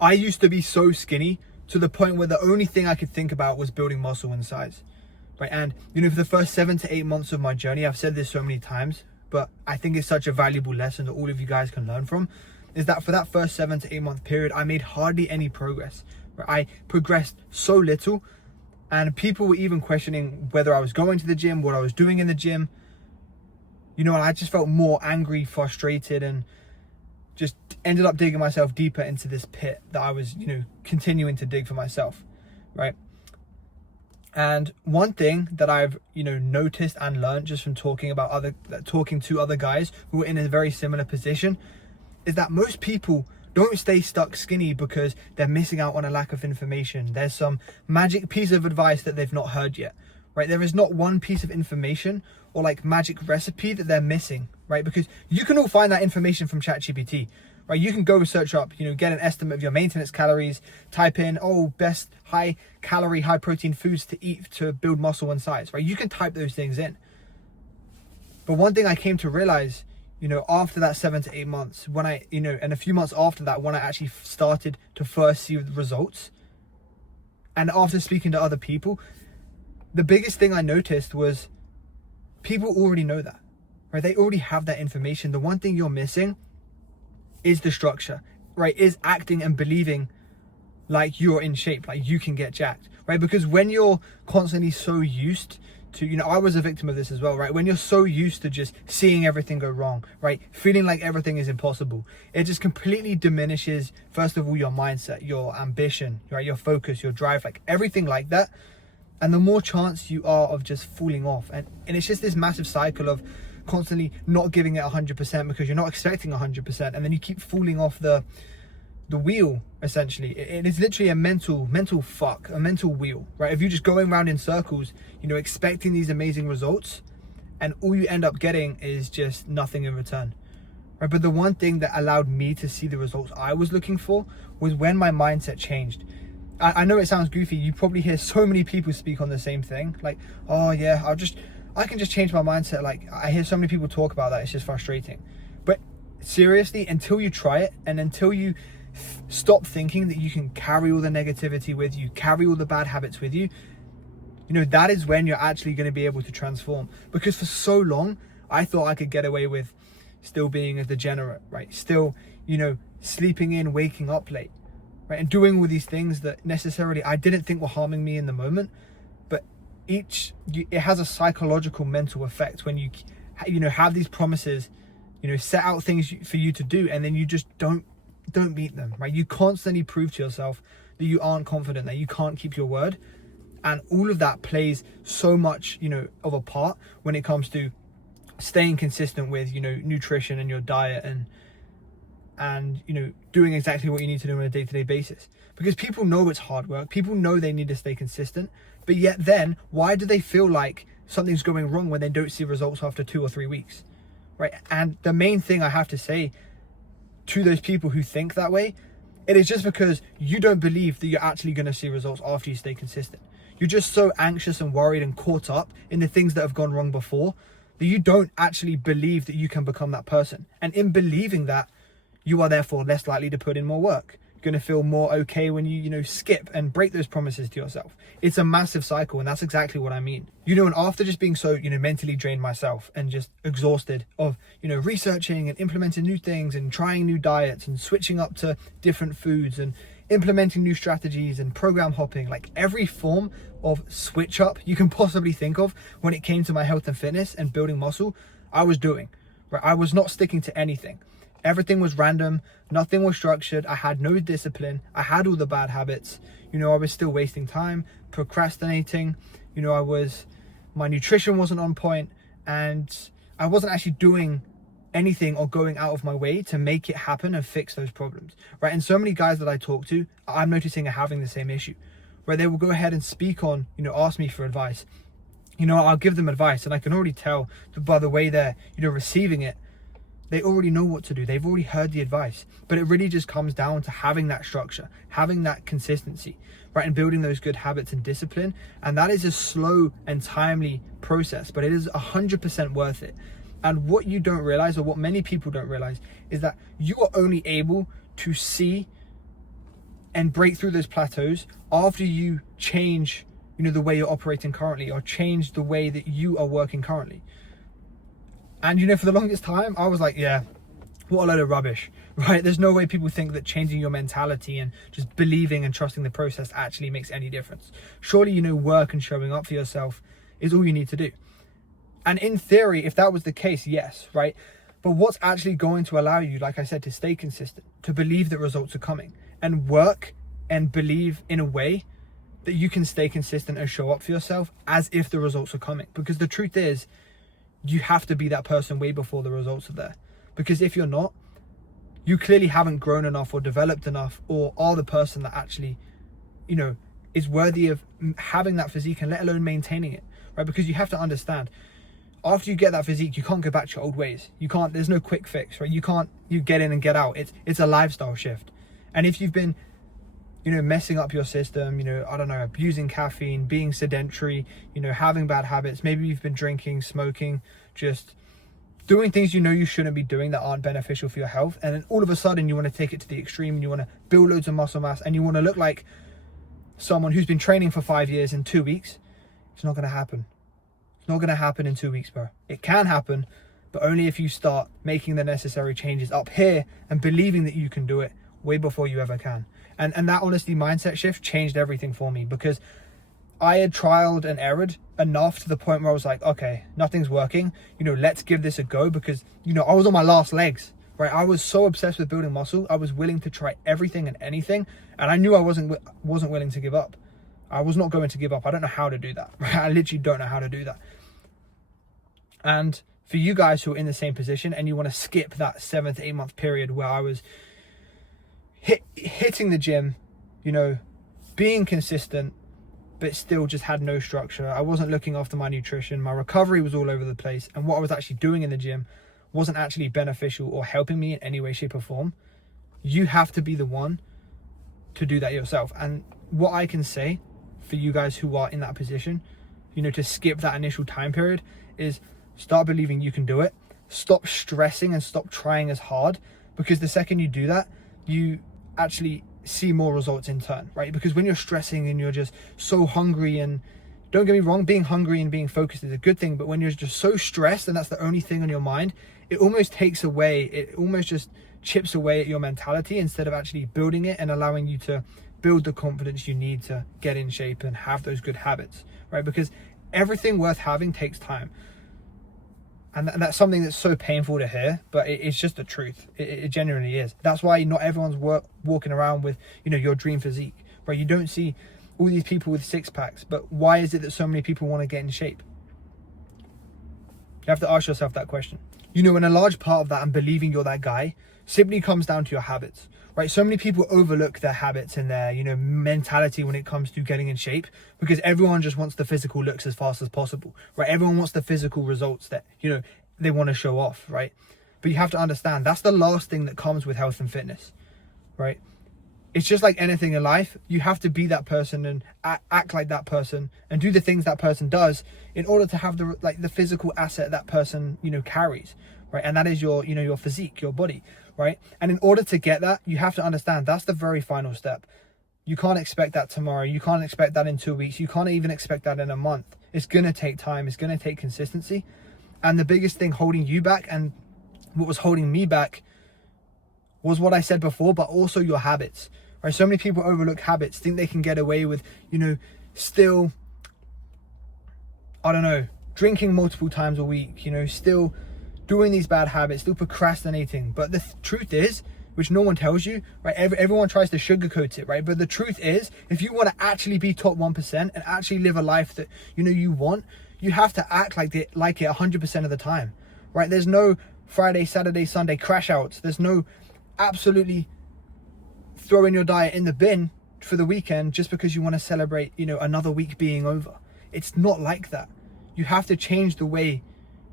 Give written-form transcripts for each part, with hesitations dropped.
I used to be so skinny to the point where the only thing I could think about was building muscle and size, right? And, you know, for the first 7 to 8 months of my journey, I've said this so many times, but I think it's such a valuable lesson that all of you guys can learn from, is that for that first 7 to 8 month period, I made hardly any progress. Right? I progressed so little, and people were even questioning whether I was going to the gym, what I was doing in the gym. You know, and I just felt more angry, frustrated, and just ended up digging myself deeper into this pit that I was, you know, continuing to dig for myself, right? And one thing that I've, you know, noticed and learned just from talking to other guys who are in a very similar position is that most people don't stay stuck skinny because they're missing out on a lack of information. There's some magic piece of advice that they've not heard yet, right? There is not one piece of information or like magic recipe that they're missing, right? Because you can all find that information from ChatGPT, right? You can go search up, you know, get an estimate of your maintenance calories, type in, best high calorie, high protein foods to eat to build muscle and size, right? You can type those things in. But one thing I came to realize, you know, after that 7 to 8 months, when I, you know, and a few months after that, when I actually started to first see the results, and after speaking to other people, the biggest thing I noticed was people already know that, right? They already have that information. The one thing you're missing is the structure, right? Is acting and believing like you're in shape, like you can get jacked, right? Because when you're constantly so used to, you know, I was a victim of this as well, right? When you're so used to just seeing everything go wrong, right? Feeling like everything is impossible, it just completely diminishes, first of all, your mindset, your ambition, right? Your focus, your drive, like everything like that. And the more chance you are of just falling off. And it's just this massive cycle of constantly not giving it 100% because you're not expecting 100%. And then you keep falling off the wheel, essentially. It is literally a mental fuck, a mental wheel, right? If you're just going around in circles, you know, expecting these amazing results, and all you end up getting is just nothing in return, right? But the one thing that allowed me to see the results I was looking for was when my mindset changed. I know it sounds goofy. You probably hear so many people speak on the same thing. Like, oh yeah, I can just change my mindset. Like, I hear so many people talk about that. It's just frustrating. But seriously, until you try it, and until you stop thinking that you can carry all the negativity with you, carry all the bad habits with you, you know, that is when you're actually going to be able to transform. Because for so long, I thought I could get away with still being a degenerate, right? Still, you know, sleeping in, waking up late, right? And doing all these things that necessarily I didn't think were harming me in the moment. But it has a psychological mental effect when you know, have these promises, you know, set out things for you to do, and then you just don't meet them, right? You constantly prove to yourself that you aren't confident, that you can't keep your word. And all of that plays so much, you know, of a part when it comes to staying consistent with, you know, nutrition and your diet, and you know, doing exactly what you need to do on a day-to-day basis. Because people know it's hard work, people know they need to stay consistent, but yet then why do they feel like something's going wrong when they don't see results after 2 or 3 weeks, right? And the main thing I have to say to those people who think that way, it is just because you don't believe that you're actually going to see results after you stay consistent. You're just so anxious and worried and caught up in the things that have gone wrong before that you don't actually believe that you can become that person. And in believing that, you are therefore less likely to put in more work. You're going to feel more okay when you know, skip and break those promises to yourself. It's a massive cycle, and that's exactly what I mean. You know, and after just being so, you know, mentally drained myself and just exhausted of, you know, researching and implementing new things and trying new diets and switching up to different foods and implementing new strategies and program hopping, like every form of switch up you can possibly think of when it came to my health and fitness and building muscle, I was doing, right? I was not sticking to anything. Everything was random, nothing was structured, I had no discipline, I had all the bad habits, you know, I was still wasting time, procrastinating, you know, my nutrition wasn't on point, and I wasn't actually doing anything or going out of my way to make it happen and fix those problems, right? And so many guys that I talk to, I'm noticing are having the same issue, where they will go ahead and speak on, you know, ask me for advice. You know, I'll give them advice, and I can already tell by the way they're, you know, receiving it, they already know what to do. They've already heard the advice. But it really just comes down to having that structure, having that consistency, right? And building those good habits and discipline. And that is a slow and timely process, but it is 100% worth it. And what you don't realize, or what many people don't realize, is that you are only able to see and break through those plateaus after you change, the way you're operating currently, or change the way that you are working currently. And for the longest time, I was like, yeah, what a load of rubbish, right? There's no way people think that changing your mentality and just believing and trusting the process actually makes any difference. Surely, work and showing up for yourself is all you need to do. And in theory, if that was the case, yes, right? But what's actually going to allow you, like I said, to stay consistent, to believe that results are coming, and work and believe in a way that you can stay consistent and show up for yourself as if the results are coming? Because the truth is, you have to be that person way before the results are there. Because if you're not, you clearly haven't grown enough or developed enough, or are the person that actually, is worthy of having that physique, and let alone maintaining it, right? Because you have to understand, after you get that physique, you can't go back to your old ways. You can't, there's no quick fix, right? You get in and get out. It's a lifestyle shift. And if you've been, messing up your system, abusing caffeine, being sedentary, having bad habits, maybe you've been drinking, smoking, just doing things you shouldn't be doing that aren't beneficial for your health, and then all of a sudden you want to take it to the extreme, and you want to build loads of muscle mass, and you want to look like someone who's been training for 5 years in 2 weeks. It's not going to happen. It's not going to happen in 2 weeks, bro. It can happen, but only if you start making the necessary changes up here and believing that you can do it way before you ever can. And that honestly mindset shift changed everything for me, because I had trialed and errored enough to the point where I was like, okay, nothing's working, let's give this a go. Because I was on my last legs, right? I was so obsessed with building muscle. I was willing to try everything and anything, and I knew I wasn't willing to give up. I was not going to give up. I don't know how to do that, right? I literally don't know how to do that. And for you guys who are in the same position and you want to skip that 7 to 8 month period where I was hitting the gym, being consistent, but still just had no structure. I wasn't looking after my nutrition. My recovery was all over the place. And what I was actually doing in the gym wasn't actually beneficial or helping me in any way, shape or form. You have to be the one to do that yourself. And what I can say for you guys who are in that position, to skip that initial time period, is start believing you can do it. Stop stressing and stop trying as hard, because the second you do that, you actually see more results in turn, right? Because when you're stressing and you're just so hungry, and don't get me wrong, being hungry and being focused is a good thing, but when you're just so stressed and that's the only thing on your mind, it almost just chips away at your mentality instead of actually building it and allowing you to build the confidence you need to get in shape and have those good habits, right? Because everything worth having takes time. And that's something that's so painful to hear, but it's just the truth. It genuinely is. That's why not everyone's walking around with, your dream physique, right? You don't see all these people with six packs, but why is it that so many people want to get in shape? You have to ask yourself that question. And a large part of that and believing you're that guy simply comes down to your habits, right? So many people overlook their habits and their, mentality when it comes to getting in shape, because everyone just wants the physical looks as fast as possible, right? Everyone wants the physical results that, they want to show off, right? But you have to understand, that's the last thing that comes with health and fitness, right? It's just like anything in life. You have to be that person and act like that person and do the things that person does in order to have the physical asset that person, carries, right? And that is your, your physique, your body, right? And in order to get that, you have to understand that's the very final step. You can't expect that tomorrow. You can't expect that in 2 weeks. You can't even expect that in a month. It's going to take time. It's going to take consistency. And the biggest thing holding you back, and what was holding me back, was what I said before, but also your habits, right? So many people overlook habits, think they can get away with, still, drinking multiple times a week, still doing these bad habits, still procrastinating. But the truth is, which no one tells you, right? Everyone tries to sugarcoat it, right? But the truth is, if you want to actually be top 1% and actually live a life that, you want, you have to act like it 100% of the time, right? There's no Friday, Saturday, Sunday crash outs. There's no absolutely throwing your diet in the bin for the weekend just because you want to celebrate, another week being over. It's not like that. You have to change the way,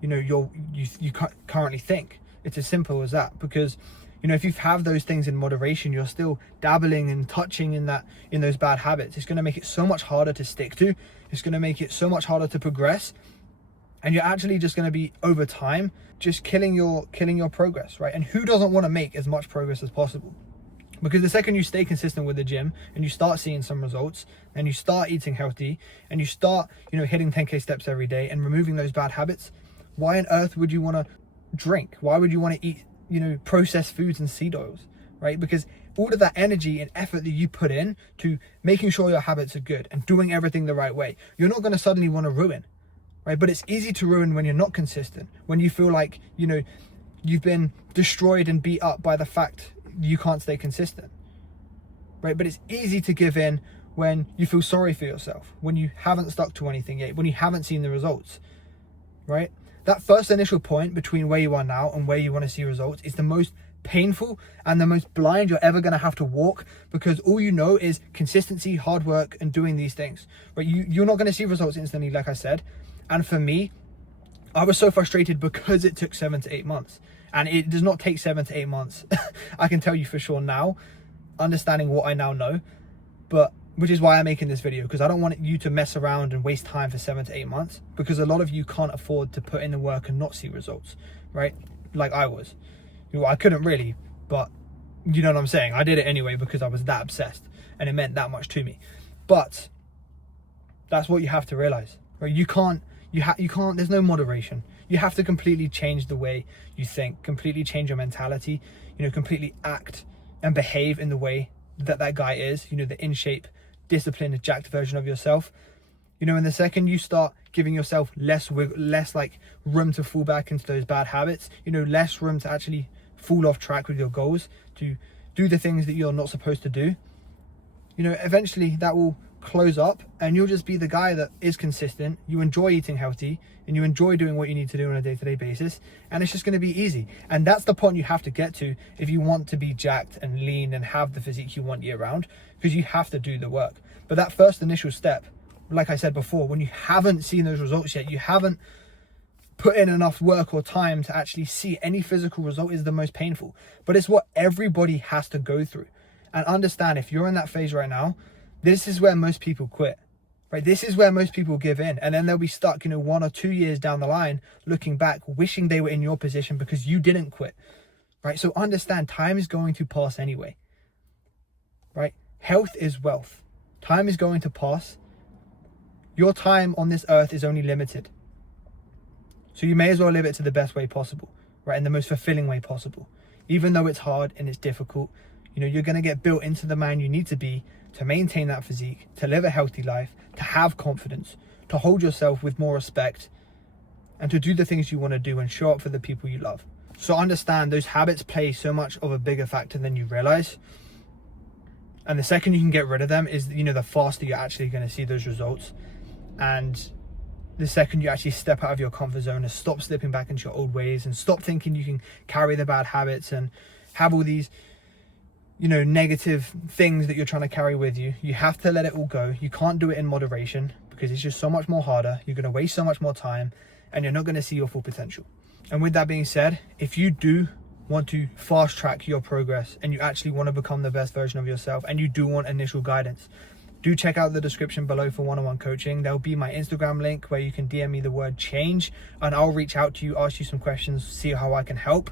you currently think. It's as simple as that, because if you have those things in moderation, you're still dabbling and touching in those bad habits. It's going to make it so much harder to stick to. It's going to make it so much harder to progress. And you're actually just going to be, over time, just killing your progress, right? And who doesn't want to make as much progress as possible? Because the second you stay consistent with the gym and you start seeing some results and you start eating healthy and you start, hitting 10K steps every day and removing those bad habits, why on earth would you want to drink? Why would you want to eat, processed foods and seed oils, right? Because all of that energy and effort that you put in to making sure your habits are good and doing everything the right way, you're not going to suddenly want to ruin, right? But it's easy to ruin when you're not consistent, when you feel like, you've been destroyed and beat up by the fact you can't stay consistent, right? But it's easy to give in when you feel sorry for yourself, when you haven't stuck to anything yet, when you haven't seen the results, right? That first initial point between where you are now and where you want to see results is the most painful and the most blind you're ever going to have to walk, because all you know is consistency, hard work, and doing these things, right? You're not going to see results instantly, like I said. And for me, I was so frustrated because it took 7 to 8 months. And it does not take 7 to 8 months. I can tell you for sure now, understanding what I now know, but which is why I'm making this video, because I don't want you to mess around and waste time for 7 to 8 months, because a lot of you can't afford to put in the work and not see results, right? Like I was. I couldn't really, but you know what I'm saying? I did it anyway because I was that obsessed and it meant that much to me. But that's what you have to realize, right? You can't, there's no moderation. You have to completely change the way you think, completely change your mentality, completely act and behave in the way that guy is, the in shape, disciplined, jacked version of yourself. And the second you start giving yourself less like room to fall back into those bad habits, less room to actually fall off track with your goals, to do the things that you're not supposed to do, eventually that will close up and you'll just be the guy that is consistent. You enjoy eating healthy and you enjoy doing what you need to do on a day-to-day basis, and it's just going to be easy. And that's the point you have to get to if you want to be jacked and lean and have the physique you want year round, because you have to do the work. But that first initial step, like I said before, when you haven't seen those results yet, you haven't put in enough work or time to actually see any physical result, is the most painful. But it's what everybody has to go through. And understand, if you're in that phase right now, this is where most people quit, right? This is where most people give in, and then they'll be stuck, 1 or 2 years down the line, looking back, wishing they were in your position because you didn't quit, right? So understand, time is going to pass anyway, right? Health is wealth. Time is going to pass. Your time on this earth is only limited. So you may as well live it to the best way possible, right? In the most fulfilling way possible. Even though it's hard and it's difficult, you're going to get built into the man you need to be to maintain that physique, to live a healthy life, to have confidence, to hold yourself with more respect, and to do the things you want to do and show up for the people you love. So understand, those habits play so much of a bigger factor than you realize. And the second you can get rid of them is, the faster you're actually going to see those results. And the second you actually step out of your comfort zone and stop slipping back into your old ways and stop thinking you can carry the bad habits and have all these negative things that you're trying to carry with you, you have to let it all go. You can't do it in moderation because it's just so much more harder. You're going to waste so much more time and you're not going to see your full potential. And with that being said, if you do want to fast track your progress and you actually want to become the best version of yourself and you do want initial guidance, do check out the description below for one-on-one coaching. There'll be my Instagram link where you can DM me the word change and I'll reach out to you, ask you some questions, see how I can help.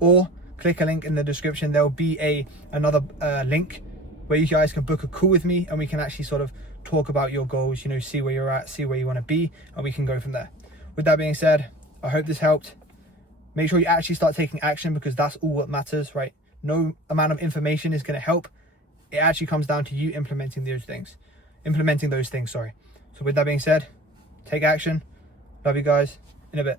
Or click a link in the description. There'll be another link where you guys can book a call with me and we can actually sort of talk about your goals, see where you're at, see where you want to be, and we can go from there. With that being said, I hope this helped. Make sure you actually start taking action, because that's all that matters, right? No amount of information is going to help. It actually comes down to you implementing those things, sorry. So with that being said, take action. Love you guys. In a bit.